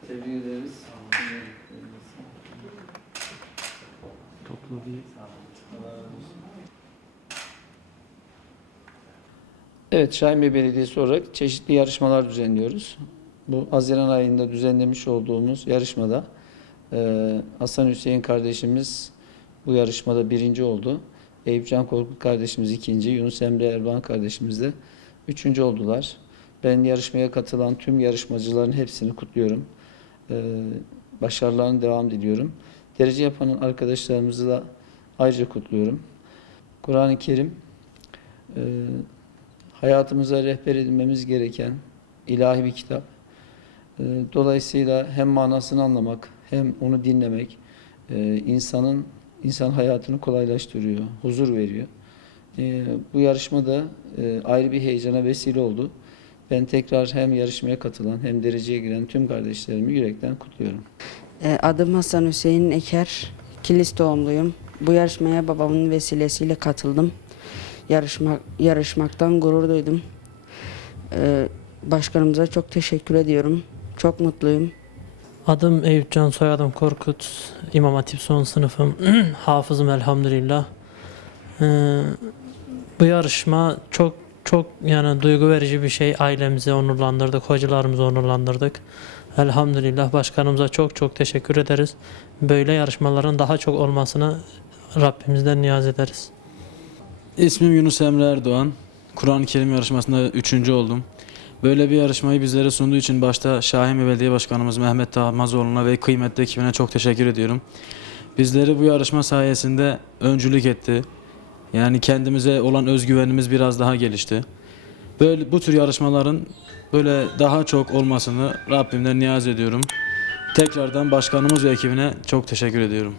Tebrik ederiz. Toplu bir Evet, Şahinbey Belediyesi olarak çeşitli yarışmalar düzenliyoruz. Bu Haziran ayında düzenlemiş olduğumuz yarışmada Hasan Hüseyin kardeşimiz bu yarışmada birinci oldu. Eyüpcan Korkut kardeşimiz ikinci, Yunus Emre Erdoğan kardeşimiz de üçüncü oldular. Ben yarışmaya katılan tüm yarışmacıların hepsini kutluyorum. Başarılarının devam diliyorum. Derece yapan arkadaşlarımızı da ayrıca kutluyorum. Kur'an-ı Kerim hayatımıza rehber edinmemiz gereken ilahi bir kitap. Dolayısıyla hem manasını anlamak hem onu dinlemek insan hayatını kolaylaştırıyor, huzur veriyor. Bu yarışma da ayrı bir heyecana vesile oldu. Ben tekrar hem yarışmaya katılan hem dereceye giren tüm kardeşlerimi yürekten kutluyorum. Adım Hasan Hüseyin Eker, Kilis doğumluyum. Bu yarışmaya babamın vesilesiyle katıldım. Yarışmaktan gurur duydum. Başkanımıza çok teşekkür ediyorum. Çok mutluyum. Adım Eyüpcan, soyadım Korkut. İmam Hatip son sınıfım. Hafızım elhamdülillah. Bu yarışma çok yani duygu verici bir şey. Ailemizi onurlandırdık, hocalarımızı onurlandırdık. Elhamdülillah başkanımıza çok teşekkür ederiz. Böyle yarışmaların daha çok olmasını Rabbimizden niyaz ederiz. İsmim Yunus Emre Erdoğan. Kur'an-ı Kerim yarışmasında 3. oldum. Böyle bir yarışmayı bizlere sunduğu için başta Şahinbey Belediye Başkanımız Mehmet Tağmazoğlu'na ve kıymetli ekibine çok teşekkür ediyorum. Bizleri bu yarışma sayesinde öncülük etti. Yani kendimize olan özgüvenimiz biraz daha gelişti. Böyle bu tür yarışmaların böyle daha çok olmasını Rabbimden niyaz ediyorum. Tekrardan başkanımız ve ekibine çok teşekkür ediyorum.